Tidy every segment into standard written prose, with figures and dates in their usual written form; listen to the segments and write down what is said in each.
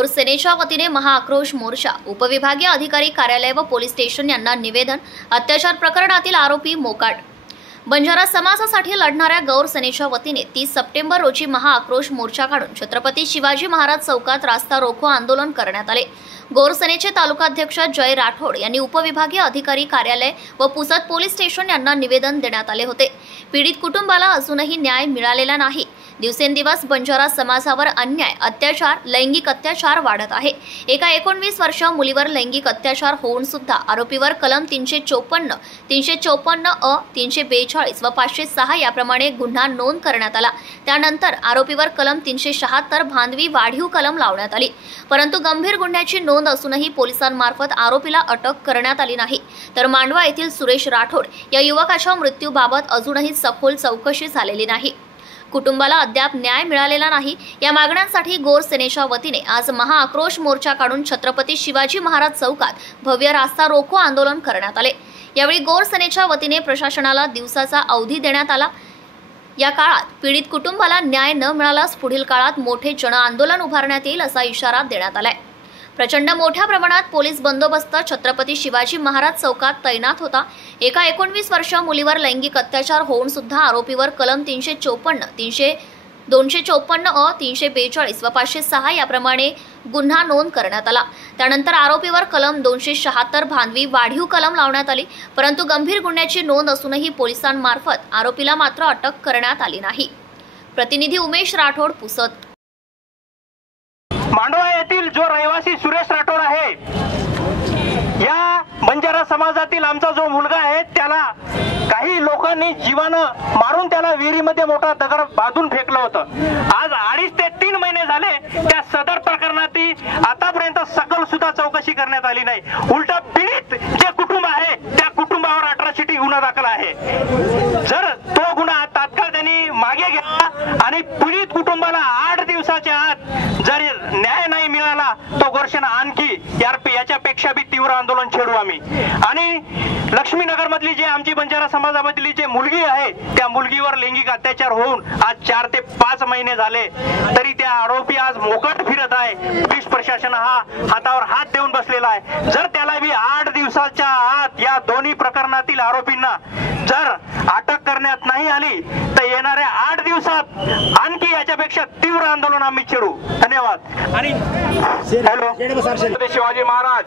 गौरसेनेच्या वतीने महाआक्रोश मोर्चा, उपविभागीय अधिकारी कार्यालय व पोलीस स्टेशन यांना निवेदन। अत्याचार प्रकरणातील आरोपी मोकाट। बंजारा समाजासाठी लढणाऱ्या गौरसेनेच्या वतीने 30 सप्टेंबर रोजी महाआक्रोश मोर्चा काढून छत्रपती शिवाजी महाराज चौकात रास्ता रोको आंदोलन करण्यात आले। गौरसेनेचे तालुकाध्यक्ष जय राठोड यांनी उपविभागीय अधिकारी कार्यालय व पुसद पोलीस स्टेशन यांना निवेदन देण्यात आले होते। पीडित कुटुंबाला अजूनही न्याय मिळालेला नाही। दिवसेंदिवस बंजारा समाजावर अन्याय, अत्याचार, लैंगिक अत्याचार वाढत आहे। एका 19 वर्षीय मुलीवर लैंगिक अत्याचार होऊन सुद्धा आरोपीवर कलम 354, 354 अ, 342 व 506 याप्रमाणे गुन्हा नोंद करण्यात आला। त्यानंतर आरोपीवर कलम 376 भांडवी वाढीव कलम लावण्यात आली, परंतु गंभीर गुन्ह्याची नोंद असूनही पोलिसांमार्फत आरोपीला अटक करण्यात आली नाही। तर मांडवा येथील सुरेश राठोड या युवकाच्या मृत्यूबाबत अजूनही सखोल चौकशी झालेली नाही। कुटुंबाला अद्याप न्याय मिळालेला नाही। या मागण्यांसाठी गौरसेनेच्या वतीने आज महाआक्रोश मोर्चा काढून छत्रपती शिवाजी महाराज चौकात भव्य रास्ता रोको आंदोलन करण्यात आले। यावेळी गौरसेनेच्या वतीने प्रशासनाला दिवसाचा अवधी देण्यात आला। या काळात पीडित कुटुंबाला न्याय न मिळाल्यास पुढील काळात मोठे जन आंदोलन उभारण्यात येईल असा इशारा देण्यात आलाय। प्रचंड मोठ्या प्रमाणात पोलीस बंदोबस्त छत्रपती शिवाजी महाराज चौकात तैनात होता। एका 19 वर्षीय मुलीवर लैंगिक अत्याचार होऊन सुद्धा आरोपीवर कलम 354, 254 अ, 342 व 506 याप्रमाणे गुन्हा नोंद करण्यात आला। त्यानंतर आरोपीवर कलम 276 भांडवी वाढीव कलम लावण्यात आली, परंतु गंभीर गुन्ह्याची नोंद असूनही पोलिसांमार्फत आरोपीला मात्र अटक करण्यात आली नाही। प्रतिनिधी उमेश राठोड, पुसद। मांडवा येथील जो रहिवासी सुरेश राठोड आहे, या बंजारा समाजातील आमचा जो मुलगा आहे त्याला काही लोकांनी जीवानं मारून त्याला विहिरीमध्ये मोठा दगड बांधून फेकलं होतं। आज 2.5 ते 3 महिने झाले त्या सदर प्रकरणाची आतापर्यंत सकल सुद्धा चौकशी करण्यात आली नाही। उलट पीडित जे कुटुंब आहे त्या कुटुंबावर अट्रॉसिटी गुन्हा दाखल आहे। जर तो गुन्हा तात्काळ त्यांनी मागे घ्यावा आणि पीडित कुटुंबाला 8 दिवसाच्या आत जर न्याय नाही मिळाला तो घर्षण आणखी याच्यापेक्षा बी तीव्र आंदोलन छेडू आम्ही। आणि लक्ष्मीनगर मधली जे आमची बंजारा समाजामधली जे मुलगी आहे त्या मुलगीवर लैंगिक अत्याचार होऊन आज 4 ते 5 महिने झाले तरी त्या आरोपी आज मोकाट फिरत आहे। पोलीस प्रशासन हा हातावर हात देऊन बसलेला आहे। जर त्याला बी 8 दिवसाच्या आत या दोन्ही प्रकरणातील आरोपींना जर अटक करण्यात नाही आली तर येणाऱ्या 8 दिवसात आणखी याच्यापेक्षा तीव्र आंदोलन आम्ही छेडू। धन्यवाद। आणि हॅलो, शिवाजी महाराज,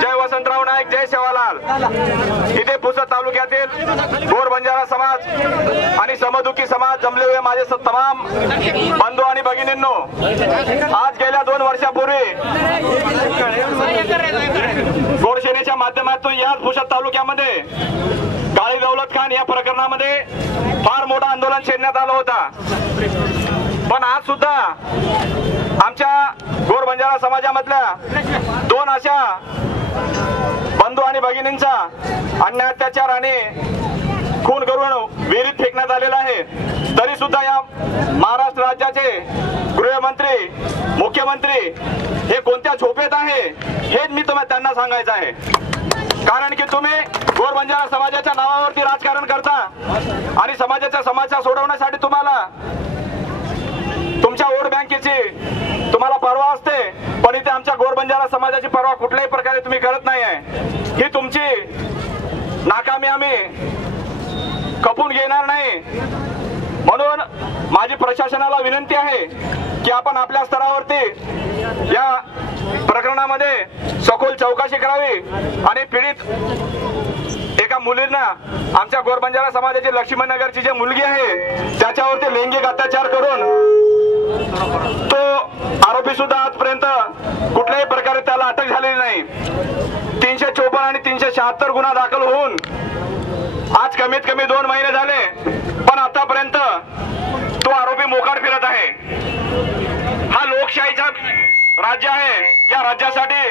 जय वसंतराव नाईक, जय सेवालाल। इथे पुसद तालुक्यातील गोर बंजारा समाज आणि समदुखी समाज जमले हुए माझे तमाम बंधू आणि भगिनींनो, आज गेल्या 2 वर्षापूर्वी गोरसेनेच्या माध्यमातून याच पुसद तालुक्यामध्ये काळी दौलत खान या प्रकरणामध्ये फार मोठं आंदोलन छेडण्यात आलं होता। पण आज सुद्धा आमच्या गोर बंजारा समाजामधल्या 2 अशा बंधू आणि भगिनींचा अन्याय, अत्याचार आणि खून करून विहिरीत फेकण्यात आलेला आहे। तरी सुद्धा या महाराष्ट्र राज्याचे गृहमंत्री, मुख्यमंत्री हे कोणत्या झोपेत आहे हे मी त्यांना सांगायचं आहे। कारण की तुम्ही गोर बंजारा समाजाच्या नावावरती राजकारण करता आणि समाजाच्या समस्या सोडवण्यासाठी तुम्हाला तुमच्या वोट बँकेची तुम्हाला पर्वा असते, पण इथे आमच्या गोर बंजारा समाजाची पर्वा कुठल्याही प्रकारे तुम्ही करत नाही आहे। ही तुमची नाकामी आम्ही खपून घेणार नाही। म्हणून माझी प्रशासनाला विनंती आहे की आपण आपल्या स्तरावरती या प्रकरणामध्ये सखोल चौकशी करावी आणि पीडित एका मुलींना, आमच्या गोर बंजारा समाजाची लक्ष्मीनगरची जी मुलगी आहे त्याच्यावरती लैंगिक अत्याचार करून तो आरोपी सुद्धा आजपर्यंत कुठल्याही प्रकारे त्याला अटक झालेली नाही। 354 आणि 376 गुन्हा दाखल होऊन आज कमीत कमी 2 महिने झाले, पण आतापर्यंत तो आरोपी मोकाट फिरत आहे। हा लोकशाहीचा राज्य आहे। या राज्यासाठी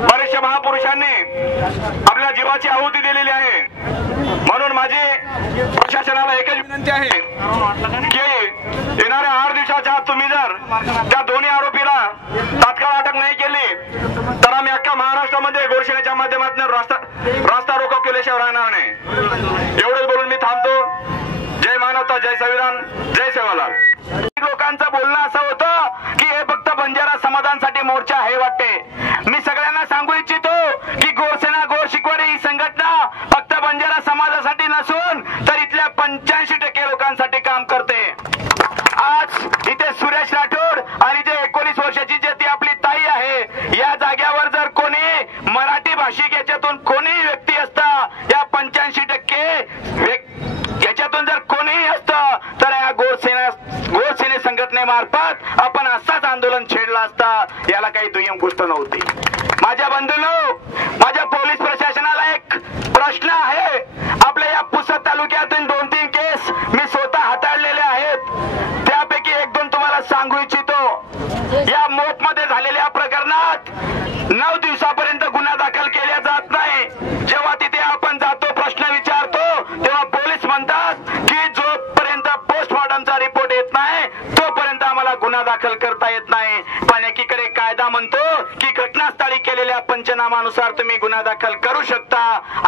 बरेचशा महापुरुषांनी आपल्या जीवाची आहुती दिलेली आहे। म्हणून माझी प्रशासनाला एकच विनंती आहे की येणाऱ्या 8 दिवसाच्या आत तुम्ही जर त्या दोन्ही आरोपीला तात्काळ अटक नाही केली तर आम्ही अख्ख्या महाराष्ट्रामध्ये गोरसेनेच्या माध्यमातून रास्ता रोको केल्याशिवाय राहणार नाही। एवढंच बोलून मी थांबतो। जय मानवता, जय संविधान, जय सेवालाल। लोकांचं बोलणं असं होतं की हे फक्त बंजारा समाजांसाठी मोर्चा आहे वाटते. मी सगळ्यांना सांगू इच्छितो की गोरसेना गोर शिकवाडी ही संघटना फक्त बंजारा समाजासाठी नसून तर इथल्या 85% लोकांसाठी काम करते. आज इथे सुरेश राठोड आणि जे 19 वर्षाची जे ती आपली ताई आहे, या जाग्यावर जर कोणी मराठी भाषिक याच्यातून कोणी व्यक्ती असता, या 85% याच्यातून जर कोणीही असतं तर या गोरसेने संघटनेमार्फत आपण असाच आंदोलन छेडला असता. याला काही दुय्यम गोष्ट नव्हती. माझ्या बंधूंनो, माझ्या पोलीस प्रशासनाला एक प्रश्न आहे. आपल्या या पुसद तालुक्यातून 2-3 केस मी स्वतः हाताळलेले आहेत. त्यापैकी 1-2 तुम्हाला सांगू इच्छितो. या मोपमध्ये झालेल्या प्रकरणात 9 दिवसापर्यंत गुन्हा दाखल केला जात नाही. जेव्हा तिथे आपण जातो, प्रश्न विचारतो, तेव्हा पोलीस म्हणतात की जोपर्यंत पोस्टमॉर्टमचा रिपोर्ट येत नाही तोपर्यंत आम्हाला गुन्हा दाखल करता येत नाही. पण एकीकडे कायदा म्हणतो की घटनास्थळी केलेल्या पंचनामानुसार तुम्ही गुन्हा दाखल करू शकता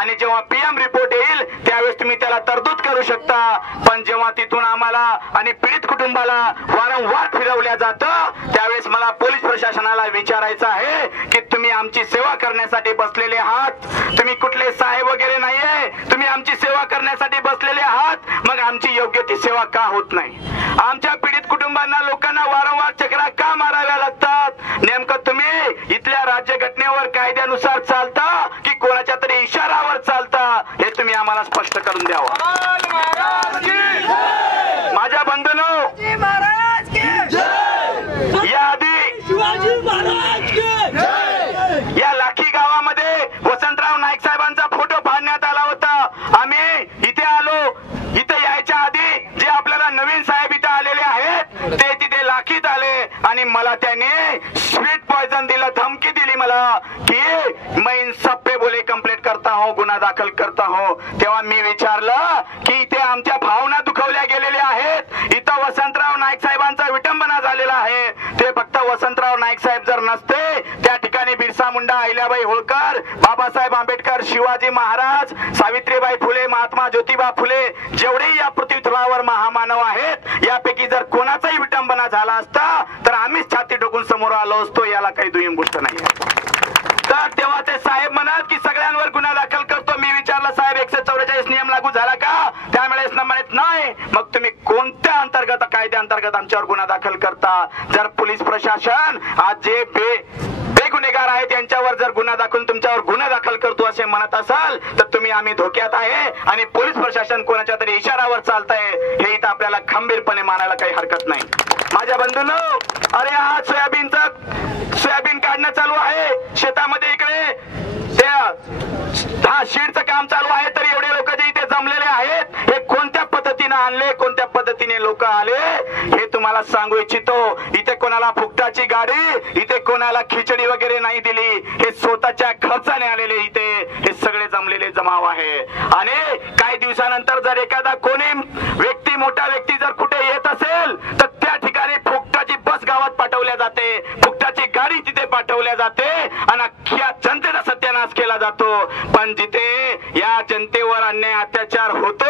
आणि जेव्हा PM रिपोर्ट येईल त्यावेळेस तुम्ही त्याला तरतूद करू शकता. पण जेव्हा तिथून आम्हाला आणि पीडित कुटुंबाला वारंवार फिरवल्या जातं त्यावेळेस मला पोलीस प्रशासनाला विचारायचं आहे की तुम्ही आमची सेवा करण्यासाठी बसलेले आहात. तुम्ही कुठले साहेब वगैरे नाहीये, तुम्ही आमची सेवा करण्यासाठी बसलेले आहात. मग आमची योग्य ती सेवा का होत नाही? आमच्या पीडित कुटुंबांना, लोकांना वारंवार चक्रा का माराव्या लागतात? नेमकं तुम्ही इथल्या राज्यघटनेवर कायद्यानुसार चालता की कोणाच्या तरी इशारावर चालता? हे तुम्ही आम्हाला स्पष्ट करून द्यावं. माझ्या बंधूंनो, या लाखी गावामध्ये वसंतराव नाईक साहेबांचा फोटो फाडण्यात आला होता. आम्ही इथे आलो. इथे यायच्या आधी जे आपल्याला नवीन साहेब इथे आलेले आहेत ते तिथे लाखीत आले आणि मला त्याने स्वीट पॉइझन दिलं, धमकी दिली मला की मैं इन सब पे बोले कंप्लेंट करता हूं, गुन्हा दाखल करता हूं. तेव्हा मी विचारलं की इथे आमच्या भावना दुखवल्या गेलेल्या आहेत. इथं वसंतराव नाईक साहेबांचा विटंबना झालेला आहे. ते फक्त वसंतराव नाईक साहेब जर नसते, त्या ठिकाणी बिरसा मुंडा, अहिल्याबाई होळकर, बाबासाहेब आंबेडकर, शिवाजी महाराज, सावित्रीबाई फुले, महात्मा ज्योतिबा फुले, जेवढेही या पृथ्वीतलावर महामानव आहेत यापैकी जर कोणाचाही विटंबना झाला असता तर आम्हीच छाती ठोकून समोर आलो असतो. याला काही दुय्यम गोष्ट नाही. तर तेव्हा ते साहेब म्हणत की सगळ्यांवर गुन्हा दाखल करतो. मी विचारलं, साहेब 144 नियम लागू झाला का? त्यावेळेस म्हणत नाही. मग तुम्ही कोणत्या अंतर्गत, कायद्याअंतर्गत आमच्यावर गुन्हा दाखल करता? जर पोलीस प्रशासन आज जे बेगुन्हेगार आहेत यांच्यावर जर गुन्हा दाखल, तुमच्यावर गुन्हा दाखल करतो असे म्हणत असाल तर तुम्ही आम्ही धोक्यात आहे आणि पोलीस प्रशासन कोणाच्या तरी इशारावर चालतंय हे इथं आपल्याला खंबीरपणे मानायला काही हरकत नाही. माझ्या बंधूंनो, अरे आज सोयाबीन काढणं चालू आहे शेतामध्ये. इकडे त्या शीडचं काम चालू आहे. तर एवढे लोक जे इथे जमलेले आहेत हे कोणत्या पद्धतीने आणले, कोणत्या पद्धतीने लोक आले हे तुम्हाला सांगू इच्छितो. इथे कोणाला फुकटाची गाडी, इथे कोणाला खिचडी वगैरे नाही दिली. हे स्वतःच्या खर्चाने आलेले इथे हे सगळे जमलेले जमाव आहे. आणि काही दिवसानंतर जर एखादा कोणी व्यक्ती, मोठा व्यक्ती जर कुठे येत असेल तर त्या ठिकाणी फुकटाची बस गावात पाठवल्या जाते, फुकटाची गाडी तिथे पाठवल्या जाते आणि अख्ख्या जनतेचा सत्यानाश केला जातो. पण जिथे या जनतेवर अन्याय अत्याचार होतो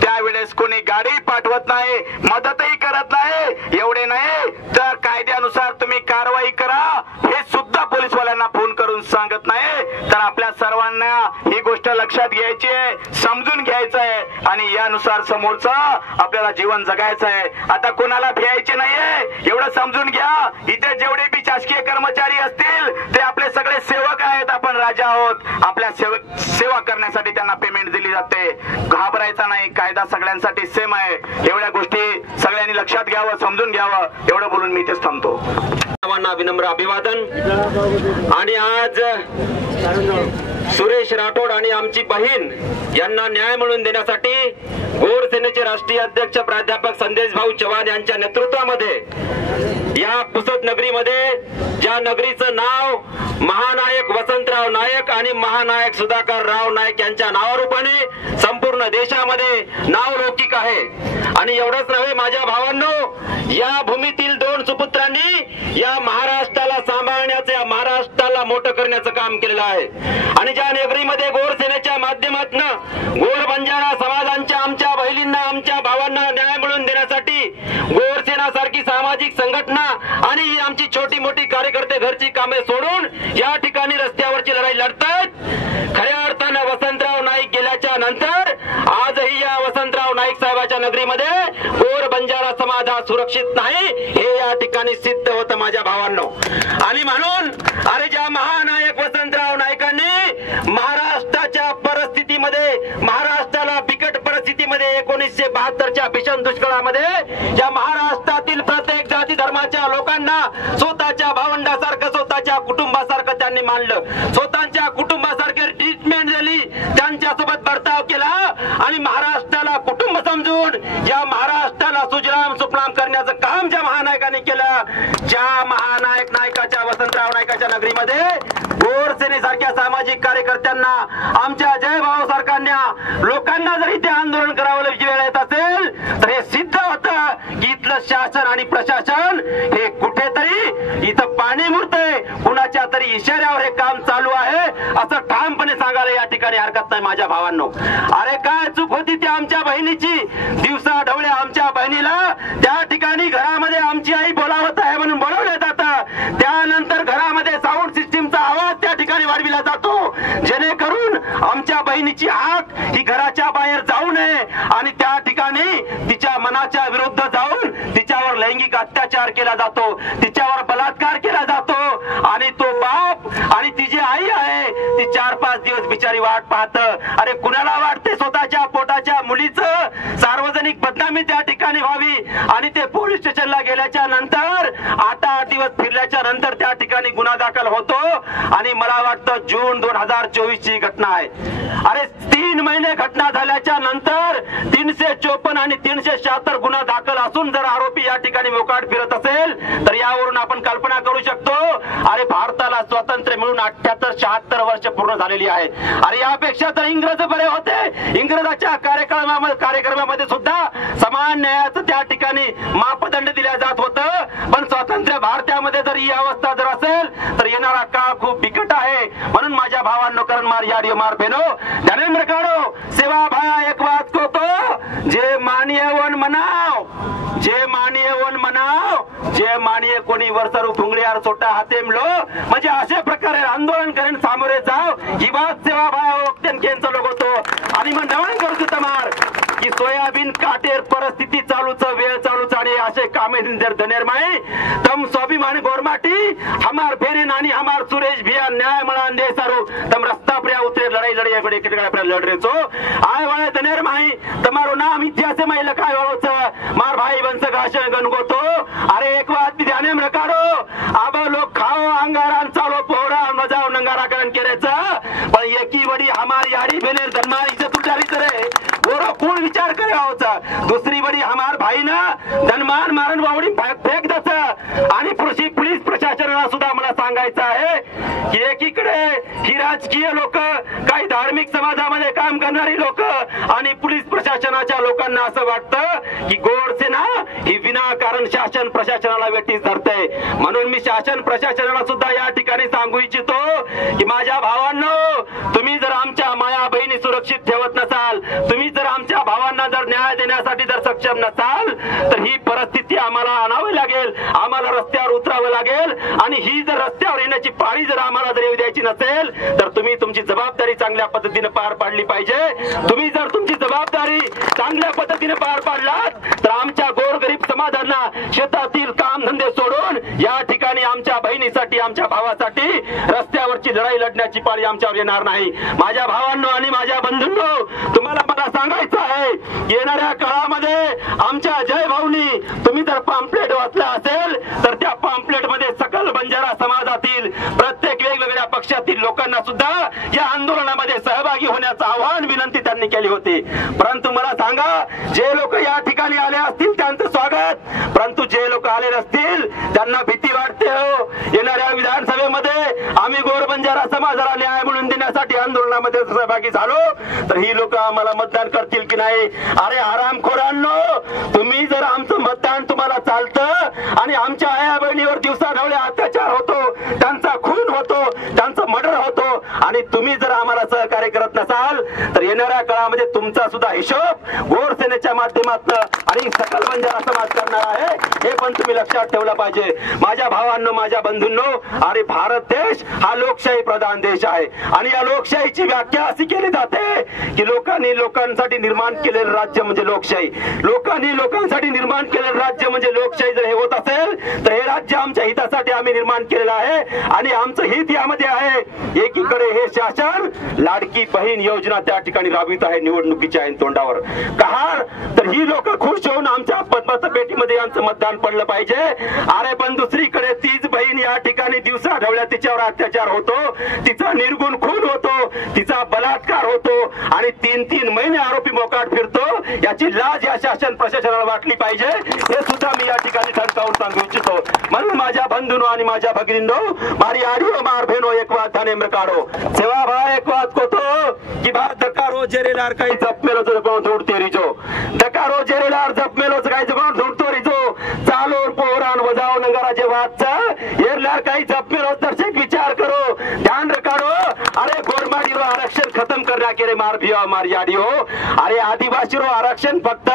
त्यावेळेस कोणी गाडी पाठवत नाही, मदतही करत नाही. एवढे नाही तर कायद्यानुसार तुम्ही कारवाई करा हे सुद्धा पोलीसवाल्यांना फोन करून सांगत नाही. तर आपल्या सर्वांना ही गोष्ट लक्षात घ्यायची आहे, समजून घ्यायचं आहे आणि यानुसार समोरचं आपल्याला जीवन जगायचं आहे. आता कोणाला भ्यायचे नाहीये एवढं समजून घ्या. इथे जेवढे बी शासकीय कर्मचारी असतील ते आपले सगळे सेवक आहेत. आपण राजा आहोत. आपल्या सेवा करण्यासाठी त्यांना पेमेंट दिली जाते. घाबरायचा नाही, कायदा सगळ्यांसाठी सेम आहे. एवढ्या गोष्टी सगळ्यांनी लक्षात घ्यावं, समजून घ्यावं. एवढं बोलून मी इथेच थांबतो. सर्वांना विनम्र अभिवादन. आणि आज सुरेश राठोड आणि आमची बहीण यांना न्याय मिळवून देण्यासाठी गोर सेनेचे राष्ट्रीय अध्यक्ष प्राध्यापक संदेश भाऊ चव्हाण यांच्या नेतृत्वामध्ये या पुसद नगरीमध्ये, ज्या नगरीचं नाव महानायक वसंतराव नाईक आणि महानायक सुधाकर राव नाईक यांच्या नावारूपाने संपूर्ण देशामध्ये नावलौकिक आहे. आणि एवढंच नव्हे माझ्या भावांनो, या भूमीतील 2 सुपुत्रांनी या महाराष्ट्राला सांभाळण्याचे, या महाराष्ट्राला मोठं करण्याचं काम केलेलं आहे. आणि ज्या नगरीमध्ये गोर सेनेच्या माध्यमातून गोर बंजारा समाजांच्या आमच्या बहिणींना, आमच्या भावांना न्याय मिळवून देण्यासाठी गोर सेना सारखी सामाजिक संघटना आणि आमची छोटी मोठी कामे सोडून या ठिकाणी रस्त्यावरची लढाई लढतात. खऱ्या अर्थानं वसंतराव नाईक गेल्याच्या नंतर आजही या वसंतराव नाईक साहेबाच्या नगरीमध्ये गोर बंजारा समाज हा सुरक्षित नाही हे या ठिकाणी सिद्ध होतं माझ्या भावांनो. आणि म्हणून अरे ज्या महानायक वसंतराव नाईकांनी महाराष्ट्राच्या परिस्थितीमध्ये, महाराष्ट्राला बिकट परिस्थितीमध्ये 1972च्या भीषण दुष्काळामध्ये या महाराष्ट्रातील प्रत्येक जाती धर्माच्या लोकांना स्वतःच्या भावंडासारखं, स्वतःच्या कुटुंबासारखं त्यांनी मानलं, स्वतःच्या कुटुंबासारखे ट्रीटमेंट दिली, त्यांच्यासोबत बर्ताव केला आणि महाराष्ट्राला कुटुंब समजून या महाराष्ट्राला सुजलाम सुफलाम करण्याचं काम ज्या महानायकांनी केलं, ज्या महानायक नायकाच्या वसंतराव नाईकाच्या नगरीमध्ये गोर सेनेसारख्या सामाजिक कार्यकर्त्यांना, आमच्या जयभाऊ सारख्या लोकांना जर इथे आंदोलन करावं वेळ येत असेल तर हे सिद्ध होतं की इथलं शासन आणि प्रशासन हे कुठेतरी इथं पाणी मुरतंय, कुणाच्या तरी इशाऱ्यावर हे काम चालू आहे असं ठामपणे सांगायला या ठिकाणी हरकत नाही माझ्या भावांनो. अरे काय चूक होती त्या आमच्या बहिणीची, दिवसा ढवळे आमच्या बहिणीला त्या ठिकाणी घरामध्ये आमची आई बोलावत आहे म्हणून बोलवलं जातं, त्यानंतर घरामध्ये साऊंड सिस्टीमचा आवाज त्या ठिकाणी वाढविला जातो जेणेकरून आमच्या बहिणीची हाक ही घराच्या बाहेर जाऊ नये आणि त्या ठिकाणी तिच्या मनाच्या विरुद्ध जाऊन तिच्यावर लैंगिक अत्याचार केला जातो, तिच्यावर बलात्कार केला जातो आणि तो बाप आणि ती जी आई आहे ती 4-5 दिवस बिचारी वाट पाहत. अरे कुणाला वाटते स्वतःच्या पोटाच्या मुलीचं सार्वजनिक बदनामी त्या ठिकाणी व्हावी आणि ते पोलीस स्टेशनला गेल्याच्या नंतर 8 दिवस फिरल्याच्या नंतर त्या ठिकाणी गुन्हा दाखल होतो आणि मला वाटतं जून 2024 ची घटना आहे. अरे 3 महिने घटना झाल्याच्या नंतर 354 आणि 376 गुन्हा दाखल असून जर आरोपी या ठिकाणी मोकाट फिरत असेल तर यावरून आपण कल्पना करू शकतो अरे भारताला स्वातंत्र्य मिळून 78-76 वर्ष पूर्ण झालेली आहे. अरे यापेक्षा तर इंग्रज बरे होते, इंग्रजाच्या कार्यक्रमामध्ये सुद्धा समान न्यायाचं त्या ठिकाणी मापदंड दिल्या जात होतं. पण स्वातंत्र्य भारतामध्ये जर ही अवस्था जर असेल तर येणारा काळ खूप बिकट आहे. म्हणून माझ्या भावांनो, करण मार याडियो मार फेनो धनेंद्र काढो सेवा भाया एक वाच को तो जे मानिये वन मनाव, जे मानिये वन मनाव, जे मानिये कोणी वरसरू फुंगड्यावर सोटा हातेम लो, म्हणजे अशा प्रकारे आंदोलन करून सामोरे जाव ही बात सेवा भाया ओक्तेन केंचा लोक होतो. आणि मग नवण करतो तमार की सोयाबीन काटेर परिस्थिती चालूच वेळ चालूच आणि असे कामे जर धनेरमाई तम स्वाभिमान गोरमाटी हमार फेरेन आणि हमार सुरेश भिया न्याय मळान दे सारू तम रस्ता पर उतरे लड़ाई लड़े एकडे किटकडे पर लड़ रे छो आय वाळे धनेरमाई तमारो नाम इतिहास में लखाय होच मार भाई वंश घाशे गनगोतो. अरे एक बात भी ध्यान में रखाडो अब लोग खाओ अंगारान चालो पोरा मजाव नंगाराकरण केरेचं पण एकी वडी हमार याडी बेनेर धनमार इज्जत उठारी करे ओरो कोण विचार करे होता. दुसरी बडी हमार भाई ना धनमान मारण वावडी फेक दच आणि पुलिस प्रशासनाला सुद्धा मला सांगायचं आहे की एकीकडे ही राजकीय लोक, काही धार्मिक समाजामध्ये काम करणारी लोक आणि पोलीस प्रशासनाच्या लोकांना असं वाटतं की गोड सेना ही विनाकारण शासन प्रशासनाला वेठीस धरते. म्हणून मी शासन प्रशासनाला सुद्धा या ठिकाणी सांगू इच्छितो की माझ्या भावांनो, तुम्ही जर आमच्या माया बहिणी सुरक्षित ठेवत नसाल, तुम्ही जर आमच्या भावांना जर न्याय देण्यासाठी जर सक्षम नसाल तर ही परिस्थिती आम्हाला आणावी लागेल, आम्हाला रस्त्यावर उतरावं लागेल. आणि ही जर रस्त्यावर येण्याची पाळी जर आम्हाला जर येऊ द्यायची नसेल तर तुम्ही तुमची जबाबदारी चांगल्या पद्धतीने पार पाडली पाहिजे. तुम्ही जर तुमची जबाबदारी चांगल्या पद्धतीने पार पाडलात तर आमच्या गोरगरीब समाजांना शेतातील काम धंदे सोडून या ठिकाणी आमच्या बहिणीसाठी, आमच्या भावासाठी रस्त्यावरची लढाई लढण्याची पाळी आमच्यावर येणार नाही. माझ्या भावांनो आणि माझ्या बंधूंनो, तुम्हाला मला सांगायचं आहे येणाऱ्या काळामध्ये आमच्या जय भाऊनी तुम्ही जर पॅम्पलेट वाचला असेल तर त्या पॅम्पलेट मध्ये सकल बंजारा समाजातील प्रत्येक वेगवेगळ्या पक्षातील लोकांना सुद्धा या आंदोलनामध्ये सहभागी होण्याचं आवाहन, विनंती त्यांनी केली होती. परंतु मला सांगा, जे लोक या ठिकाणी आले असतील त्यांचं स्वागत, परंतु जे लोक आले नसतील त्यांना भीती वाटते. हो, येणाऱ्या विधानसभेमध्ये आम्ही गोर बंजारा समाजाला न्याय मिळवून देण्यासाठी आंदोलनामध्ये सहभागी झालो तर ही लोक आम्हाला मतदान करतील की नाही? अरे आरामखोरांनो, तुम्ही जर आमचं मतदान तुम्हाला चालतं आणि आमच्या आया बहिणीवर दिवसाढवळे अत्याचार होतो, त्यांचा खून होतो, त्यांचं मर्डर होतो आणि तुम्ही जर आम्हाला सहकार्य करत नसाल तर येणाऱ्या काळामध्ये तुमचा सुद्धा हिशोब गोर सेनेच्या माध्यमातून आणि सकल बंजारा समाज करणार आहे, हे पण तुम्ही लक्षात ठेवलं पाहिजे. माझ्या भावांनो, माझ्या बंधूंनो, अरे भारत देश हा लोकशाही प्रधान देश आहे आणि या लोकशाहीची व्याख्या अशी केली जाते की लोकांसाठी निर्माण केलेलं राज्य म्हणजे लोकशाही, लोकांसाठी निर्माण केलेलं राज्य म्हणजे लोकशाही. जर हे होत असेल तर हे राज्य आमच्या हितासाठी आम्ही निर्माण केलेलं आहे आणि आमचं हित यामध्ये आहे. एकीकडे हे शासन लाडकी बहीण योजना त्या ठिकाणी राबवित आहे निवडणुकीच्या तोंडावर. कहार तर ही लोक खुश होऊन आमच्या मतपेटीमध्ये यांचं मतदान पडलं पाहिजे. अरे पण दुसरीकडे तीच बहीण या ठिकाणी दिवसा ढवळ्या तिच्यावर अत्याचार होतो, तिचा निर्गुण खून होतो, तिचा बलात्कार होतो आणि 3-3 महिने आरोपी मोकाट फिरतो. याची लाज या शासन प्रशासनाला वाटली पाहिजे, हे सुद्धा मी या ठिकाणी ठणकावून सांगू इच्छितो. म्हणून माझ्या बंधूंनो आणि माझ्या भगिनींनो, मारी आडियो मार भेनो एक बात धने में काढो सेवा भाई एक बात को तो कि बात दकारो जेरेलार काही जप मेलो जगोन ढूंढते रिजो, दकारो जेरेलार जप मेलो काही जगोन ढूंढतो रिजो, चालोर पोहरान वजाओ नंगराचे वाचा येरलार काही जप मेलो दर्शक विचार करो, ध्यान रखाडो. अरे गोरमाडी रो आरक्षण खत्म करना के रे मार भिया मारी आडियो. अरे आदिवासी रो आरक्षण फक्त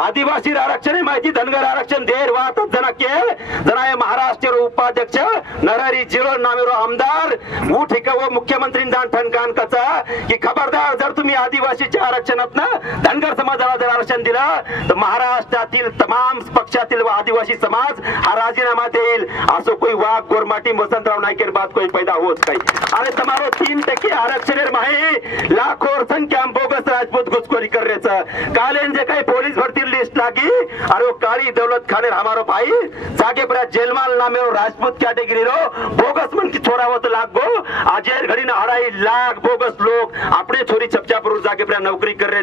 आदिवासी आरक्षण माहिती धनगर आरक्षण देर वात जना के जना महाराष्ट्र उपाध्यक्ष नरहरी झिरोळ नामेरो आमदार उठिक व मुख्यमंत्री जाण ठणकान कचा की खबरदार जर तुम्ही आदिवासीच्या आरक्षणात ना धनगर समाजाला जर आरक्षण दिलं तर महाराष्ट्रातील तमाम पक्षातील व आदिवासी समाज हा राजीनामा देईल. असो कोई वाघ गोरमाटी वसंतराव नाईकेर बात कोई पैदा होत काही. अरे तुम्हारो 3% आरक्षण माही लाखों संख्या बोगस राजपूत घुसखोरी कर रहे कालेन जे काही पोलीस भर्ती लिस्ट लागी. अरे वो काली दौलत खाने हमारो भाई जाके पर जेलमाल नामे राजपूत कैटेगरी रो बोगस मन की छोरा होत लाग गो आजेर घड़ी ना 2.5 लाख बोगस लोग अपने छोरी छपचापुर जाके पर नौकरी कर रहे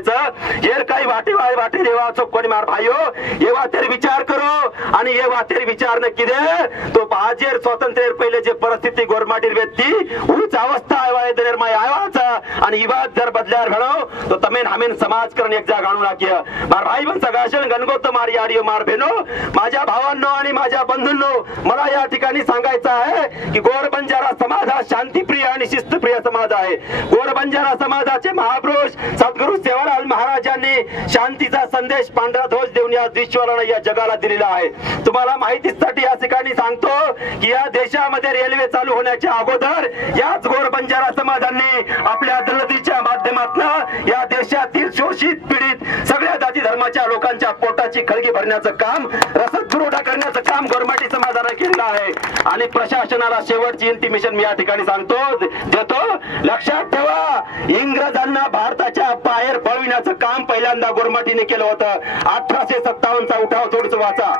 येर काही वाटे देवा कोणी मार भाईयो ये वातेर विचार करो आणि ये वातेर विचार न किदे तो आजेर स्वातंत्र्य पहिले जे परिस्थिती गोरमाटीर व्यक्ती उच अवस्था आवाय निर्माय आवाचा आणि ही बात जर बदल्यार घडो तो तमेन हमेन समाजकरण एक जाग आणू नाकिय मार भाई बन सगाशन गणगोत मार यारियो मार भेनो. माझ्या भावांनो आणि माझ्या बंधूंनो, मला या ठिकाणी सांगायचं आहे की गोर बंजारा समाज हा शांतीप्रिय आणि शिस्तप्रिय समाज आहे. गोर बंजारा समाजाचे महापुरुष सद्गुरु सेवालाल महाराजांनी शांतीचा संदेश पांढरा ध्वज देऊन या ईश्वरानं या जगाला दिलेला आहे. तुम्हाला माहितीसाठी या ठिकाणी सांगतो की या देशामध्ये रेल्वे चालू होण्याच्या अगोदर याच गोर बंजारा समाजांनी आपल्या दलतीच्या माध्यमातून या देशातील शोषित पीडित सगळ्या जाती धर्माच्या लोकांच्या पोटाची खळगी भरण्याचं काम, रसद पुरवठा करण्याचं काम गोरमाटी समाजाने केलेलं आहे. आणि प्रशासनाला शेवटची इंटिमेशन मी या ठिकाणी देतो. लक्षात ठेवा, इंग्रजांना भारताच्या बाहेर पळविण्याचं काम पहिल्यांदा गोरमाटीने केलं होतं. 1857चा उठाव थोडंसं वाचा.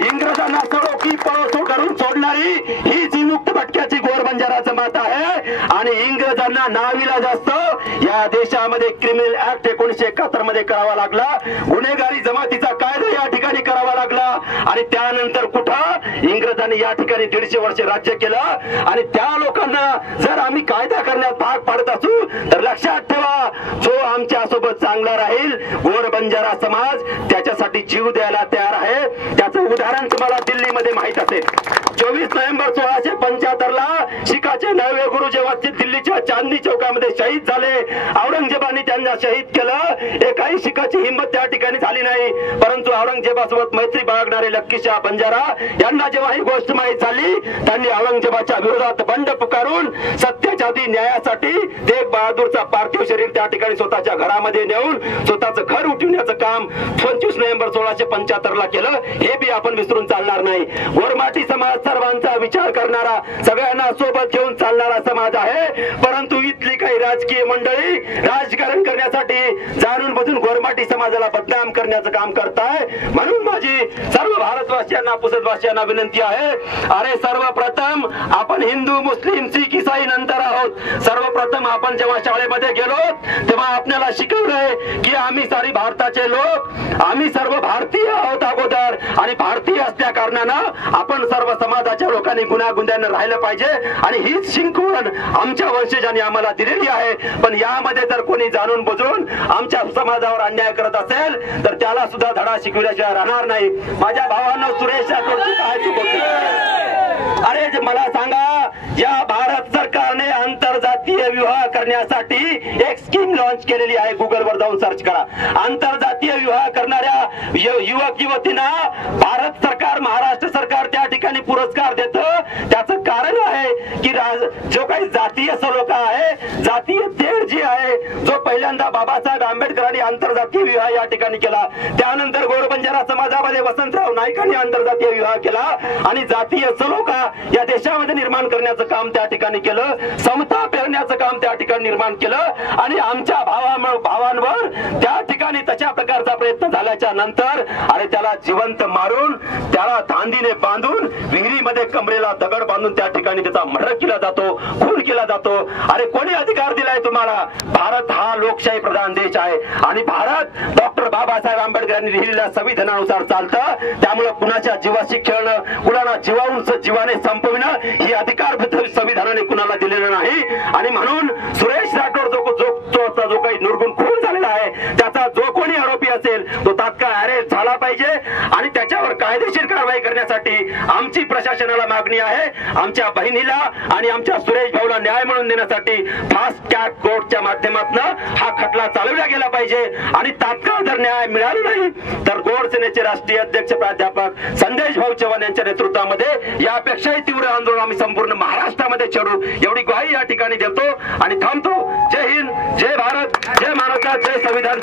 इंग्रजांना सडो की पळो करून सोडणारी ही जी मुक्त भटक्याची गोर बंजारा जमात आहे. आणि इंग्रजांना नाविलाज असतो या देशामध्ये क्रिमिनल ऍक्ट 1971 मध्ये करावा लागला, गुन्हेगारी जमातीचा कायदा या ठिकाणी करावा लागला. आणि त्यानंतर कुठं इंग्रजांनी या ठिकाणी 150 वर्ष राज्य केलं. आणि त्या लोकांना जर आम्ही कायदा करण्यात भाग पाडत असू तर लक्षात ठेवा, जो आमच्या सोबत चांगला राहील गोर बंजारा समाज त्याच्यासाठी जीव द्यायला तयार आहे. त्याचं उदाहरण तुम्हाला दिल्लीमध्ये माहित असेल. 24 नोव्हेंबर 1675 ला शिखाचे 9वे गुरु जेव्हा दिल्लीच्या चांदनी चौकामध्ये शहीद झाले, औरंगजेबाने त्यांना शहीद केलं. एकाही शिखाची हिंमत त्या ठिकाणी झाली नाही. परंतु औरंगजेबासोबत मैत्री बाळगणारे लक्कीशाह बंजारा यांना जेव्हा ही गोष्ट माहीत झाली, त्यांनी औरंगजेबाच्या विरोधात बंड पुकारून सत्याच्या न्यायासाठी तेग बहादूरचा पार्थिव शरीर त्या ठिकाणी स्वतःच्या घरामध्ये नेऊन स्वतःचं घर उठवण्याचं काम 25 नोव्हेंबर 1675 ला केलं. हे बी आपण विसरून चालणार नाही. गोरमाटी समाज सर्वांचा विचार करणारा, सगळ्यांना सोबत घेऊन चालणारा समाज आहे. परंतु इथली काही राजकीय मंडळी राजकारण करण्यासाठी जाणून बुजून गोरमाटी समाजाला बदनाम करण्याचं काम करताय. म्हणून माझी सर्व भारतवासियांना पुसदवासियांना विनंती आहे, अरे सर्वप्रथम आपण हिंदू मुस्लिम सिख ईसाई नंतर आहोत. सर्वप्रथम आपण जेव्हा शाळेमध्ये गेलो तेव्हा आपल्याला शिकवलंय की आम्ही सारी भारताचे लोक, आम्ही सर्व भारतीय आहोत अगोदर. आणि भारतीय असल्या कारणानं आपण सर्व समाजाच्या लोकांनी गुण्यागुंद्यानं राहिलं पाहिजे. आणि हीच शिकवण आमच्या वंशजांनी आम्हाला दिलेली आहे. पण यामध्ये जर कोणी जाणून बुजून आमच्या समाजावर अन्याय करत असेल तर त्याला सुद्धा धडा शिकविल्याशिवाय राहणार नाही. माझ्या भावांना सुरेश यादवची काय चुकवते? अरे मला सांगा, या भारत सरकारने आंतरजातीय विवाह करण्यासाठी एक स्कीम लॉन्च केलेली आहे. गुगलवर जाऊन सर्च करा. आंतरजातीय विवाह करणाऱ्या युवक युवतींना भारत सरकार, महाराष्ट्र सरकार त्या ठिकाणी पुरस्कार देतं. त्याचं कारण आहे की जो काही जातीय सलोखा आहे, जातीय तेढ जी आहे, जो पहिल्यांदा बाबासाहेब आंबेडकरांनी आंतरजातीय विवाह या ठिकाणी केला, त्यानंतर गोरबंजारा समाजामध्ये वसंतराव नाईकांनी आंतरजातीय विवाह केला आणि जातीय सलोखा या देशामध्ये निर्माण करण्याचं काम त्या ठिकाणी केलं. समता पेरण्याचं काम त्या ठिकाणी निर्माण केलं आणि आमच्या भावांवर त्या ठिकाणी तशा प्रकारचा प्रयत्न झाल्याच्या नंतर अरे त्याला जिवंत मारून, त्याला धांदीने बांधून, विहिरीमध्ये कमरेला दगड बांधून त्या ठिकाणी त्याचा मर्डर केला जातो, खून केला जातो. अरे कोणी अधिकार दिलाय तुम्हाला? भारत हा लोकशाही प्रधान देश आहे आणि भारत डॉक्टर बाबासाहेब आंबेडकर यांनी लिहिलेल्या संविधानानुसार चालतं. त्यामुळे कुणाच्या जीवाशी खेळणं, कुणाला जीवाने संपविणं ही अधिकार संविधानाने कुणाला दिलेलं नाही. आणि म्हणून सुरेश राठोड जो काही निर्गुण खून झालेला आहे, त्याचा जो कोणी आरोपी असेल तो तात्काळ अरेस्ट झाला पाहिजे आणि त्याच्यावर कायदेशीर कारवाई करण्यासाठी आमची प्रशासनाला मागणी आहे. आमच्या बहिणीला आणि आमच्या सुरेश भाऊला न्याय मिळवून देण्यासाठी फास्ट ट्रॅक कोर्टच्या माध्यमातून हा खटला चालवला गेला पाहिजे आणि तात्काळ जर न्याय मिळाला नाही तर गोर सेनेचे राष्ट्रीय अध्यक्ष प्राध्यापक संदेश भाऊ चव्हाण यांच्या नेतृत्वामध्ये यापेक्षाही तीव्र आंदोलन आम्ही संपूर्ण महाराष्ट्रामध्ये छेडू एवढी ग्वाही या ठिकाणी देतो आणि थांबतो. जय हिंद, जय भारत, जय महाराष्ट्र, जय संविधान.